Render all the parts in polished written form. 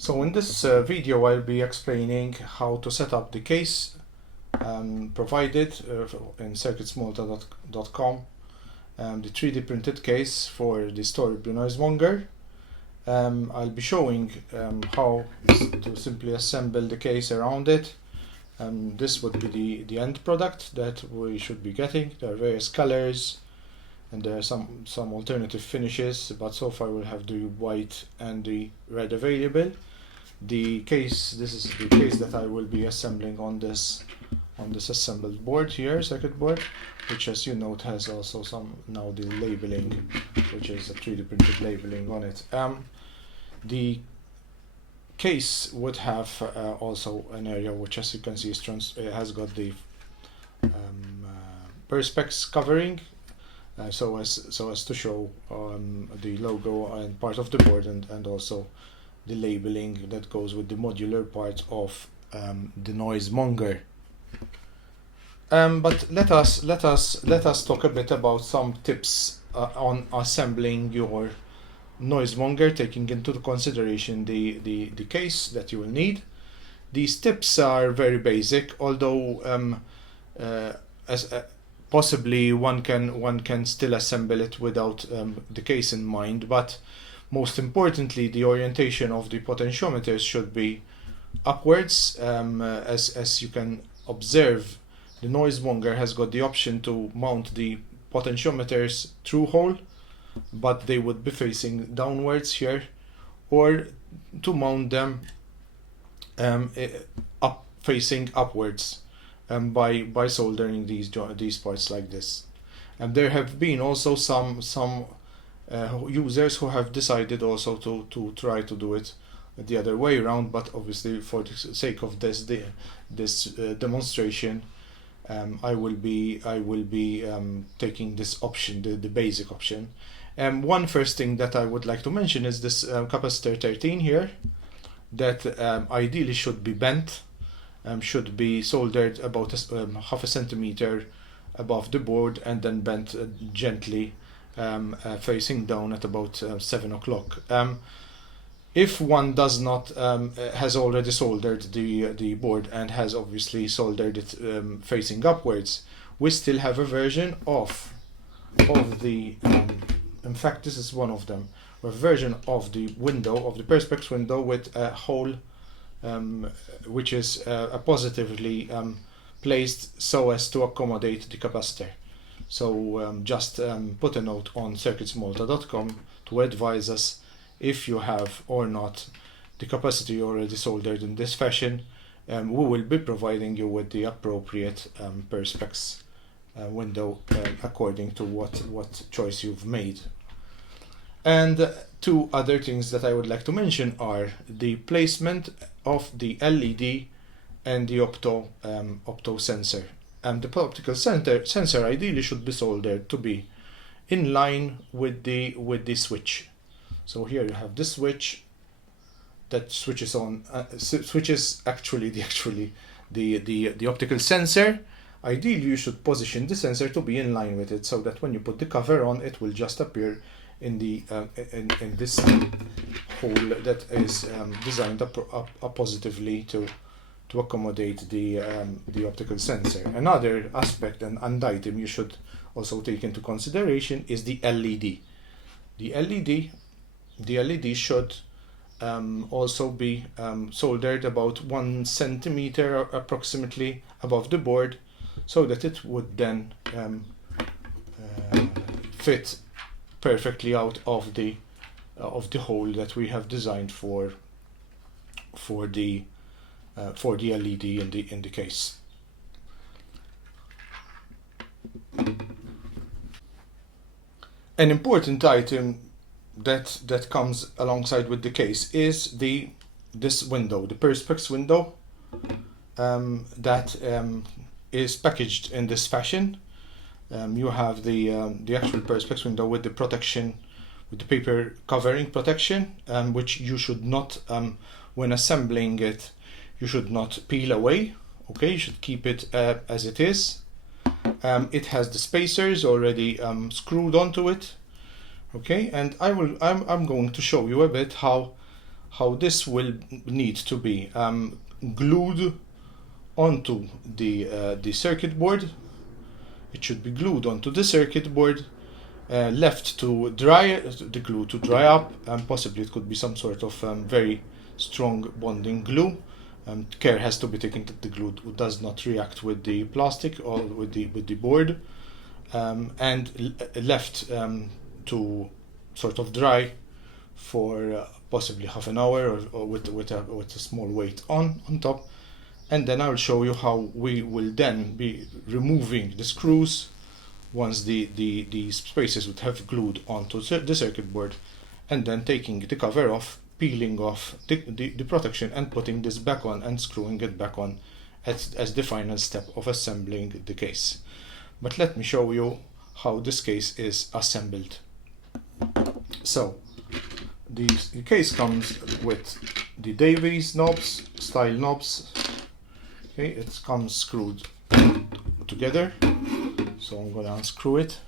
So in this video I'll be explaining how to set up the case provided in circuitsmolta.com, the 3D printed case for the Storbju Noise Monger. I'll be showing how to simply assemble the case around it. This would be the end product that we should be getting. There are various colors and there are some alternative finishes, but so far we'll have the white and the red available. This is the case that I will be assembling on this assembled board here, circuit board, which, as you note, has also now the labeling, which is a 3D printed labeling on it. The case would have also an area which, as you can see, has got the Perspex covering, so as to show the logo and part of the board, and also the labeling that goes with the modular part of the Noise Monger. But let us talk a bit about some tips on assembling your Noise Monger, taking into consideration the case that you will need. These tips are very basic, although possibly one can still assemble it without the case in mind. But most importantly, the orientation of the potentiometers should be upwards. As you can observe, the Noise Monger has got the option to mount the potentiometers through hole, but they would be facing downwards here, or to mount them facing upwards by soldering these parts like this. And there have been also some users who have decided also to try to do it the other way around, but obviously for the sake of this demonstration, I will be taking this option, the basic option. One first thing that I would like to mention is this capacitor 13 here, that ideally should be bent, should be soldered about half a centimeter above the board, and then bent gently facing down at about 7 o'clock. If one does not has already soldered the board and has obviously soldered it facing upwards, we still have a version of the in fact this is one of them, a version of the window, of the Perspex window, with a hole which is positively placed so as to accommodate the capacitor. So just put a note on circuitsmolta.com to advise us if you have or not the capacity already soldered in this fashion. We will be providing you with the appropriate Perspex window according to what choice you've made. And two other things that I would like to mention are the placement of the LED and the opto sensor. And the optical sensor ideally should be soldered to be in line with the switch. So here you have this switch that switches on, switches actually the optical sensor. Ideally, you should position the sensor to be in line with it, so that when you put the cover on, it will just appear in the in this hole that is designed positively to accommodate the optical sensor. Another aspect and item you should also take into consideration is the LED. The LED should also be soldered about 1 centimeter approximately above the board, so that it would then fit perfectly out of the hole that we have designed for the LED in the case. An important item that comes alongside with the case is this window, the Perspex window, that is packaged in this fashion. You have the actual Perspex window with the protection, with the paper covering protection, which you should not, when assembling it, you should not peel away. Okay, you should keep it as it is. It has the spacers already screwed onto it. Okay, and I'm going to show you a bit how how this will need to be glued onto the circuit board. It should be glued onto the circuit board, left to dry, the glue to dry up, and possibly it could be some sort of very strong bonding glue. Care has to be taken that the glue does not react with the plastic or with the board, and left to sort of dry for possibly half an hour, or with a small weight on top. And then I'll show you how we will then be removing the screws once the spaces would have glued onto the circuit board, and then taking the cover off, peeling off the protection, and putting this back on and screwing it back on as the final step of assembling the case. But let me show you how this case is assembled. So the case comes with the Davies knobs, style knobs. Okay, it comes screwed together, so I'm going to unscrew it.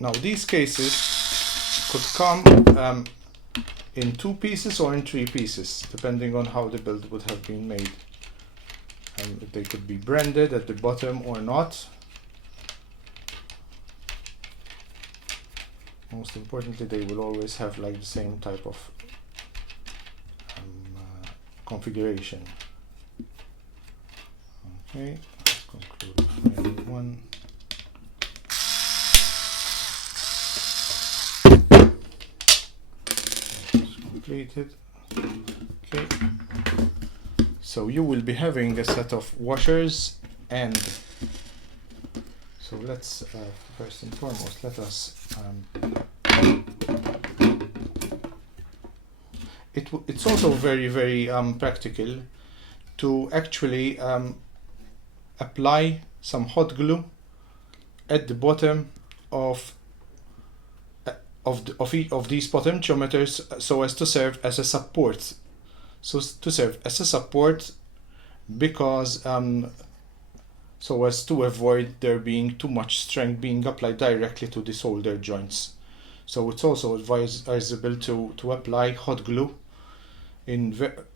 Now these cases could come in 2 pieces or in 3 pieces, depending on how the build would have been made. They could be branded at the bottom or not. Most importantly, they will always have like the same type of configuration. Okay, let's conclude the final one. Completed. Okay, so you will be having a set of washers, and so let's first and foremost let us it's also very practical to actually apply some hot glue at the bottom of these potentiometers, so as to serve as a support. Because so as to avoid there being too much strength being applied directly to the solder joints. So it's also advisable to apply hot glue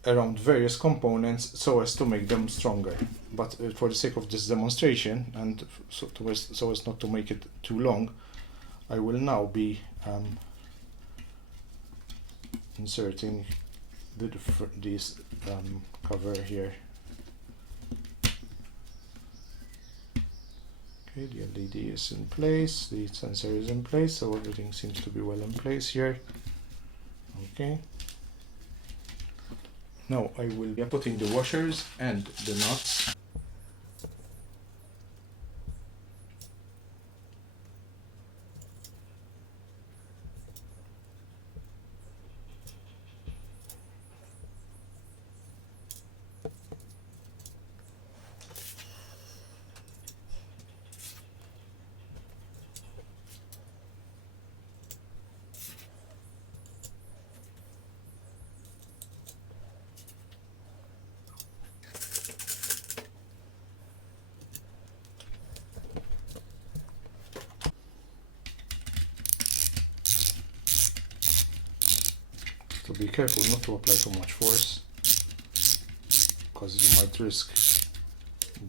around various components so as to make them stronger. But for the sake of this demonstration, and so as not to make it too long, I will now be inserting this cover here. Okay, the LED is in place, the sensor is in place, so everything seems to be well in place here. Okay. Now I will be putting the washers and the nuts. So be careful not to apply too much force, because you might risk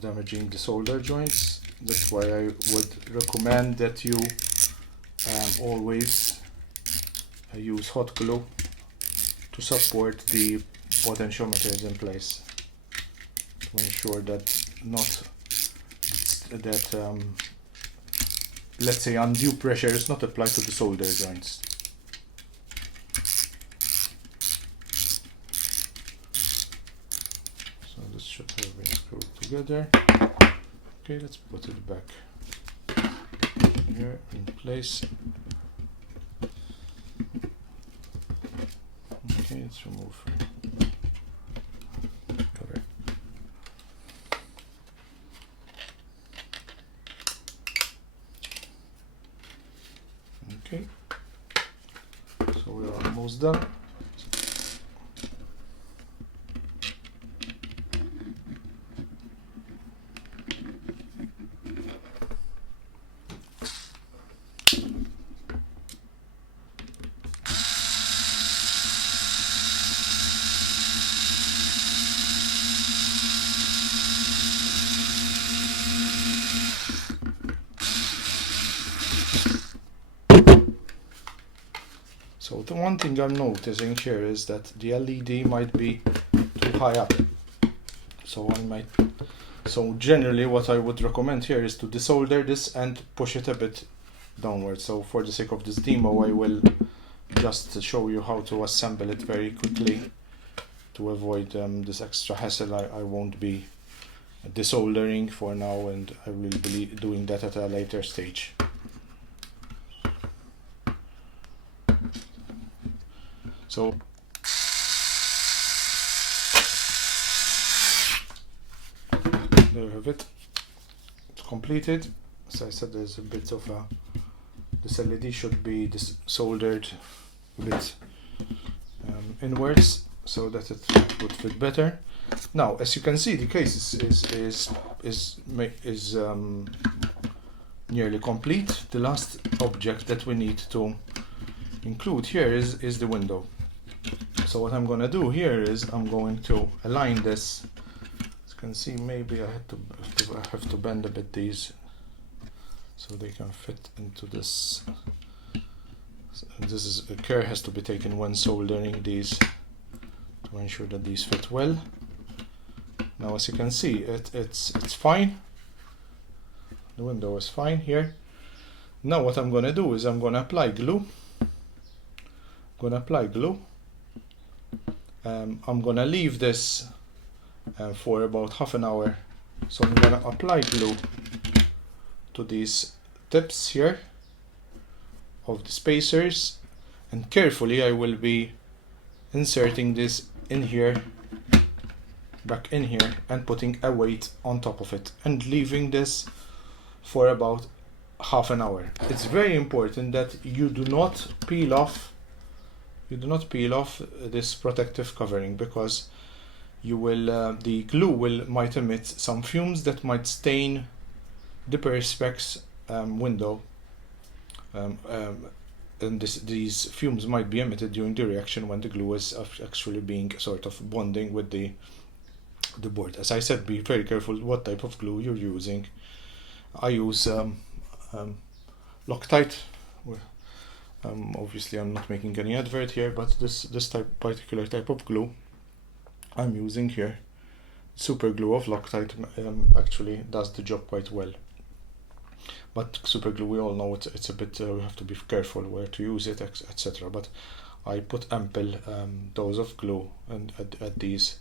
damaging the solder joints. That's why I would recommend that you always use hot glue to support the potentiometers in place, to ensure that let's say undue pressure is not applied to the solder joints. So this should They've been screwed together. Okay, let's put it back here in place. Okay, let's remove cover. Okay, so we are almost done. So the one thing I'm noticing here is that the LED might be too high up. So generally what I would recommend here is to desolder this and push it a bit downwards. So for the sake of this demo, I will just show you how to assemble it very quickly to avoid this extra hassle. I won't be desoldering for now, and I will be doing that at a later stage. So there you have it. It's completed. As I said, there's a bit of this LED should be soldered a bit inwards so that it would fit better. Now, as you can see, the case is nearly complete. The last object that we need to include here is the window. So what I'm going to do here is I'm going to align this. As you can see, maybe I have to bend a bit these so they can fit into this. Care has to be taken when soldering these to ensure that these fit well. Now, as you can see, it's fine. The window is fine here. Now what I'm going to do is I'm going to apply glue. I'm gonna leave this for about half an hour. So I'm gonna apply glue to these tips here of the spacers, and carefully I will be inserting this in here, back in here, and putting a weight on top of it and leaving this for about half an hour. It's very important that you do not peel off this protective covering, because you will the glue might emit some fumes that might stain the Perspex window, and these fumes might be emitted during the reaction when the glue is actually being sort of bonding with the board. As I said, be very careful what type of glue you're using. I use Loctite. Obviously I'm not making any advert here, but this particular type of glue I'm using here, super glue of Loctite, actually does the job quite well. But super glue, we all know it's a bit, we have to be careful where to use it, etc. But I put ample dose of glue and at these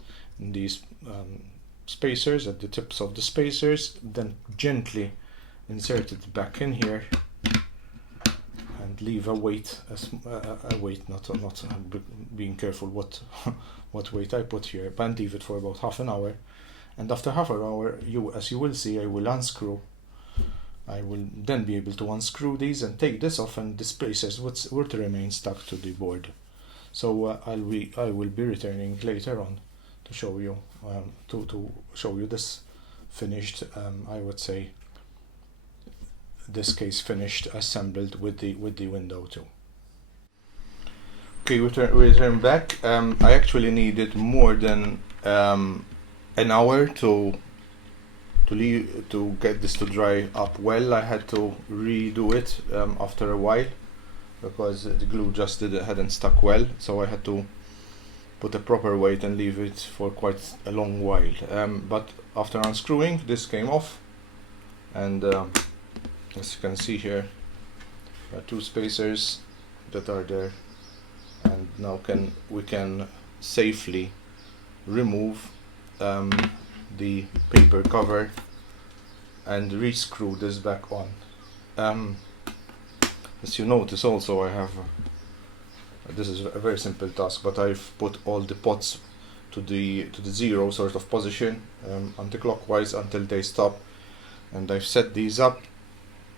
spacers, at the tips of the spacers, then gently insert it back in here and leave a weight, not being careful what weight I put here, but leave it for about half an hour. And after half an hour, as you will see, I will unscrew. I will then be able to unscrew these and take this off, and the spacers would remain stuck to the board. So I will be returning later on to show you this finished. I would say this case finished, assembled with the window too. Okay, we return back. I actually needed more than an hour to get this to dry up well. I had to redo it after a while because the glue just hadn't stuck well, so I had to put a proper weight and leave it for quite a long while. But after unscrewing, this came off, and as you can see here, there are two spacers that are there, and now we can safely remove the paper cover and re-screw this back on. As you notice also, I have this is a very simple task, but I've put all the pots to the zero sort of position, anti-clockwise, until they stop, and I've set these up,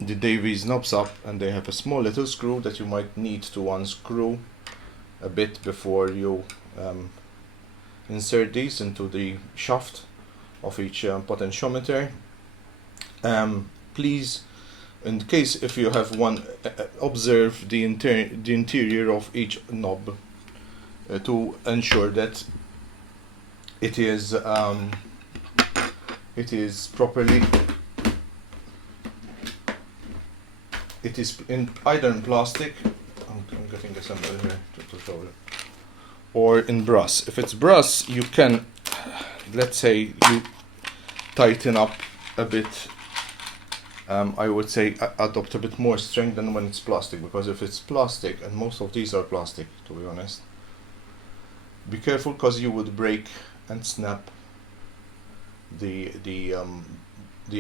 the Davies knobs up, and they have a small little screw that you might need to unscrew a bit before you insert these into the shaft of each potentiometer. Please, in case if you have one, observe the interior of each knob to ensure that it is properly, it is either in plastic, I'm getting a sample here to show you, or in brass. If it's brass, you can, let's say, you tighten up a bit. I would say adopt a bit more strength than when it's plastic, because if it's plastic, and most of these are plastic to be honest, be careful, because you would break and snap the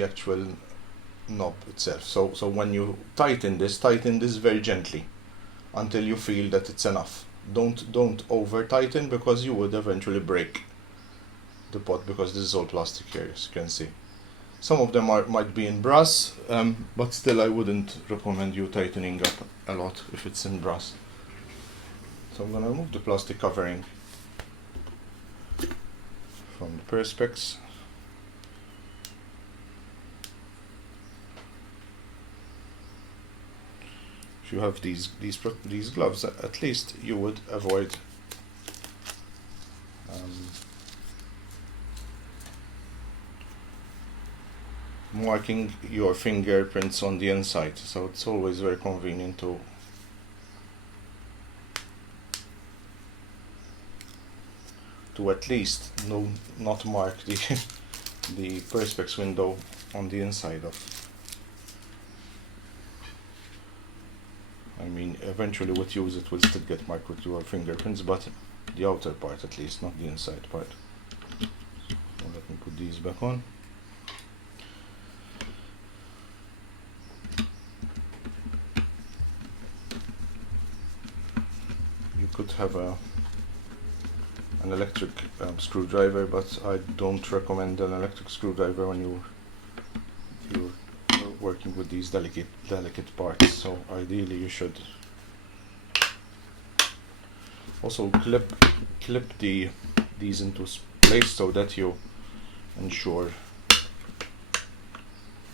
actual knob itself. So when you tighten this very gently until you feel that it's enough. Don't over tighten, because you would eventually break the pot, because this is all plastic here, as you can see. Some of them might be in brass, but still I wouldn't recommend you tightening up a lot if it's in brass. So I'm gonna remove the plastic covering from the Perspex. If you have these gloves, at least you would avoid marking your fingerprints on the inside. So it's always very convenient to at least not mark the the Perspex window on the inside of. I mean, eventually with use it will still get marked with your fingerprints, but the outer part at least, not the inside part. So let me put these back on. You could have an electric screwdriver, but I don't recommend an electric screwdriver when you're working with these delicate parts. So ideally you should also clip these into place, so that you ensure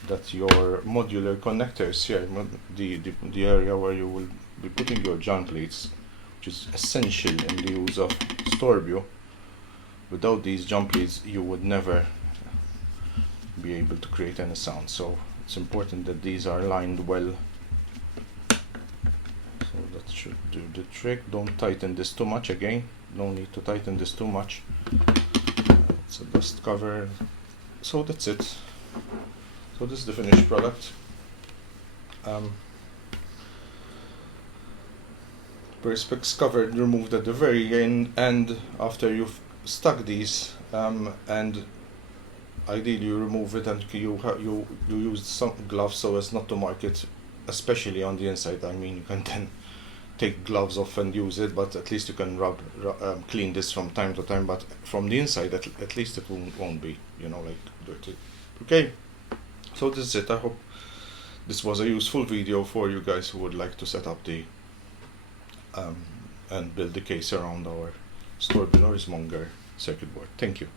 that your modular connectors here, the area where you will be putting your jump leads, which is essential in the use of Storbju. Without these jump leads you would never be able to create any sound. So it's important that these are lined well. So that should do the trick. Don't tighten this too much again. No need to tighten this too much. It's a dust cover. So that's it. So this is the finished product. Perspex cover removed at the very end after you've stuck these, and ideally you remove it and you use some gloves so as not to mark it, especially on the inside. I mean, you can then take gloves off and use it, but at least you can clean this from time to time, but from the inside at least it won't be, you know, like dirty. Okay, so this is it. I hope this was a useful video for you guys who would like to set up the and build the case around our Storbju Noise Monger circuit board. Thank you.